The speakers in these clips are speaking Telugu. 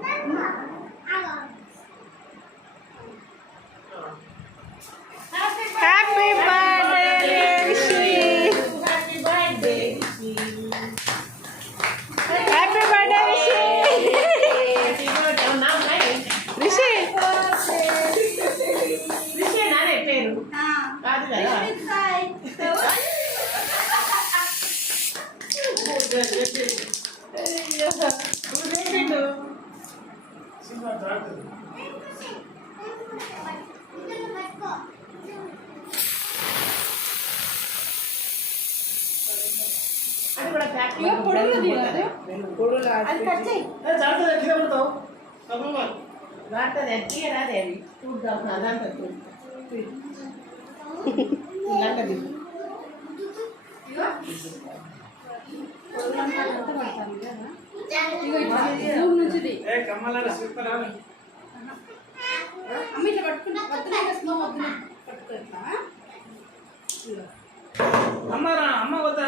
妈妈。అది కూడా ప్యాక్ ఇగో పొడుగుది కాదు? రాత్రి ఎట్టిగా రాదే అవి చూద్దాం అదంతా చూడు ఇలాంటి అమ్మ ఇట్లా పట్టుకున్నా వద్దులే ఇంకా స్నో వద్దులే పట్టుకో ఇట్లా ఇదిగో. అమ్మరా అమ్మ వద్దా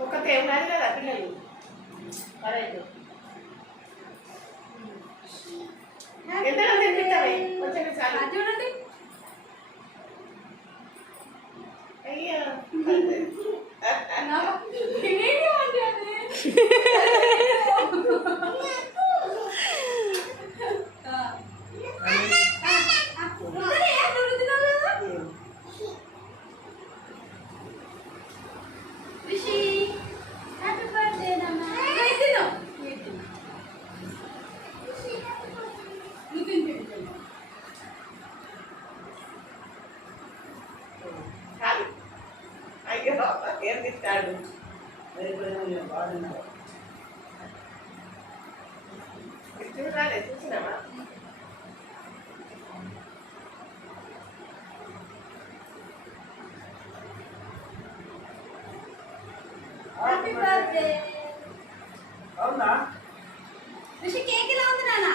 ఒక్కతే ఉన్నది కదా పిల్లలు. పర్లేదు ఎంత తినిపిస్తావే? కొంచెం ఆ, చాలు చూడండి. అయ్యో నా- ఏంటి అంటే అది? ఆ. ఆ, ఆ, ఉన్నది, నువ్వు రుద్దుతావు కదా? రిషి హ్యాపీ బర్త్డే నాన్న నువ్వు తిను నువ్వు తిను నువ్వు తినిపించు చాలు అయ్యో ఏం తింటాడు చూడాలి చూసినావా? అవునా రిషి కేక్ ఎలా ఉంది నాన్న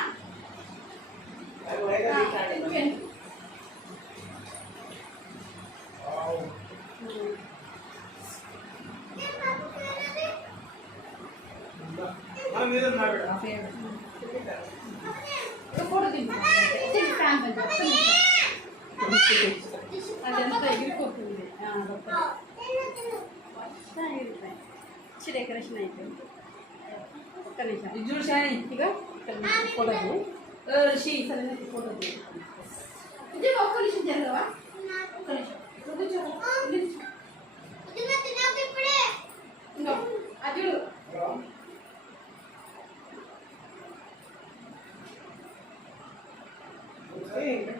అది వైగా ఆ, తింటాడు. తినిపించండి. మన మీద ఉన్నాడు ఒక ఫోటో దింపు ఫ్యాన్ పెంచు ఒక్క నిమిషం. అదంతా ఎగిరిపోతుంది. మంచి డెకరేషన్ అయిపోయింది. ఒక్క నిమిషం. ఇది చూడు షాని. ఇక ఇక్కడ నుంచి ఫోటో. ఇది ఒక్క నిమిషం జరగవా? ఒక్క నిమిషం. అది చూడు ఏయ్, మంచిగా తినిపిస్తాడు. ఇంకో. రా. రిషి అది చూడు ఇక్కడ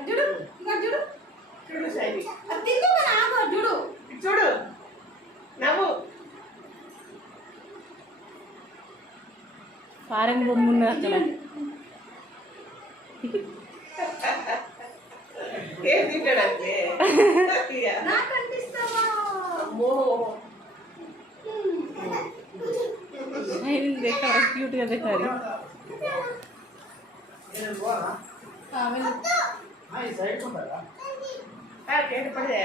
చూడు చూడు చూడు కదా చూడు చూడు నవ్వు బొమ్మ ఇక. నాకు అనిపిస్తావా? అమ్మో. క్యూట్గా పెట్టారు నేను పోనా? ఈ సైడ్ ఉంటారా ఆ, కేట పడితే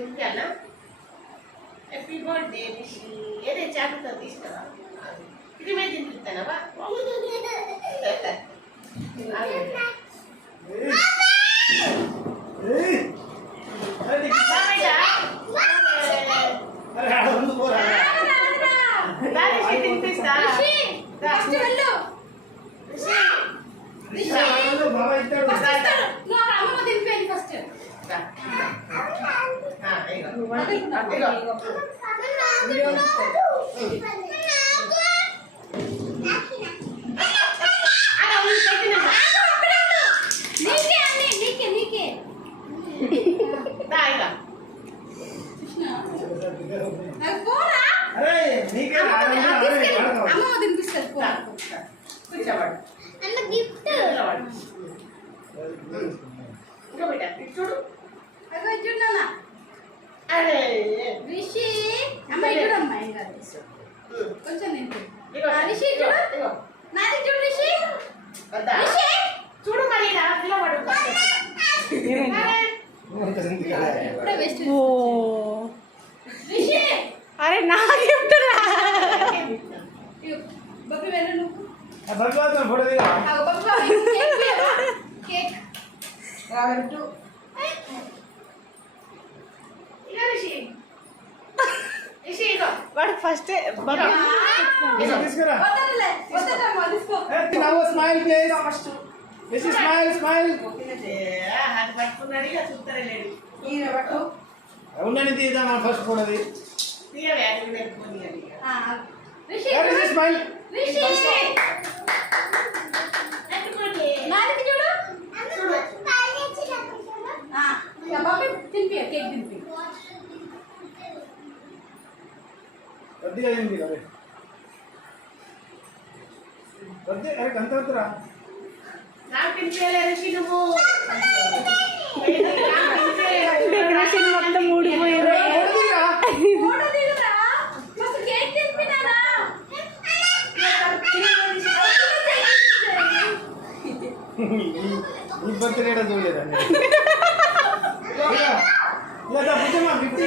దుర్గానా హ్యాపీ బర్త్డే విషి ఏదే చేపతో తీసుకురా? ఇది మీద తింటున్నావా తినిపిస్తా. ఇంకో బిడ్డ, ఇటు చూడు. రిషి అమ్మ ఇక్కడ అమ్మ ఉమ్. కొంచెం రిషి చూడు. నాది చూడు రిషి? రిషి. చూడు మరి ఇలా నిలబడు అరే, నా గిఫ్ట్ బబ్బీ వెళ్ళు నువ్వు. భగవంతుని ఫోటో దిగా బబ్బీ కేక్? కేక్ రిషి. రిషి, ఇగో. వాడు first smile please. Yes smile smile. ఉండని ఫస్ట్ అది. స్మైల్. తినిపి కేక్ తినిపి కొద్దిగా అయింది అరే కొద్ది అరే కంత వద్దురా మొత్తం తినిపినానా ఈ బర్త్డే చూడలేదండి లేదా బుద్ధమా ఫిఫ్టీ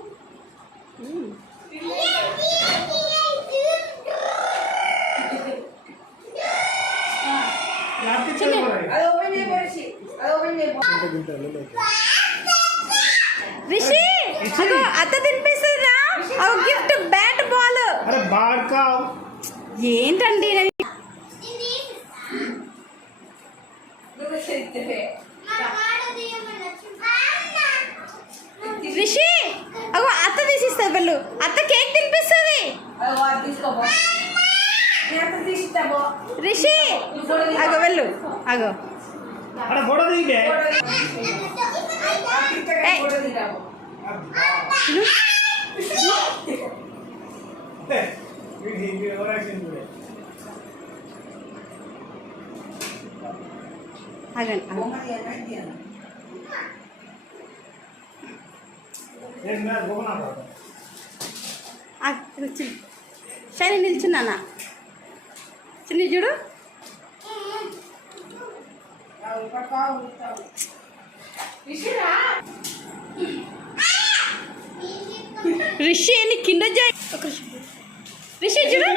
రిషి అత్త గిఫ్ట్ బ్యాట్ బాల్. అరే బాడ్కా ఏంటండి ఇది? రిషి అగో అత్త తీసిస్తుంది వెళ్ళు అత్త కేక్ తినిపిస్తుంది రిషి అగో వెళ్ళు అగో అరే ఫోటో దిగే ఏయ్, తిను. వీడి ఓరాక్షన్ చూడే ఆగండి ఆగండి. నేను గోపనా పడతా ఆగు, ఇదిగో చిన్ని. శని నిల్చున్నానా? చిన్ని చూడు. రిషి ఎన్ని కింద. రిషి. చూడు.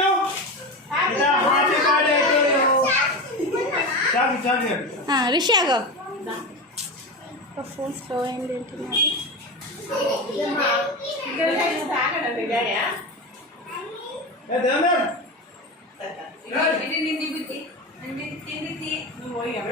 రిషి ఆగో. ఫోన్ స్లో అయింది ఏంటి నాది? నింది బుద్ధి అంటే తిండి తీ నువ్వు పోయా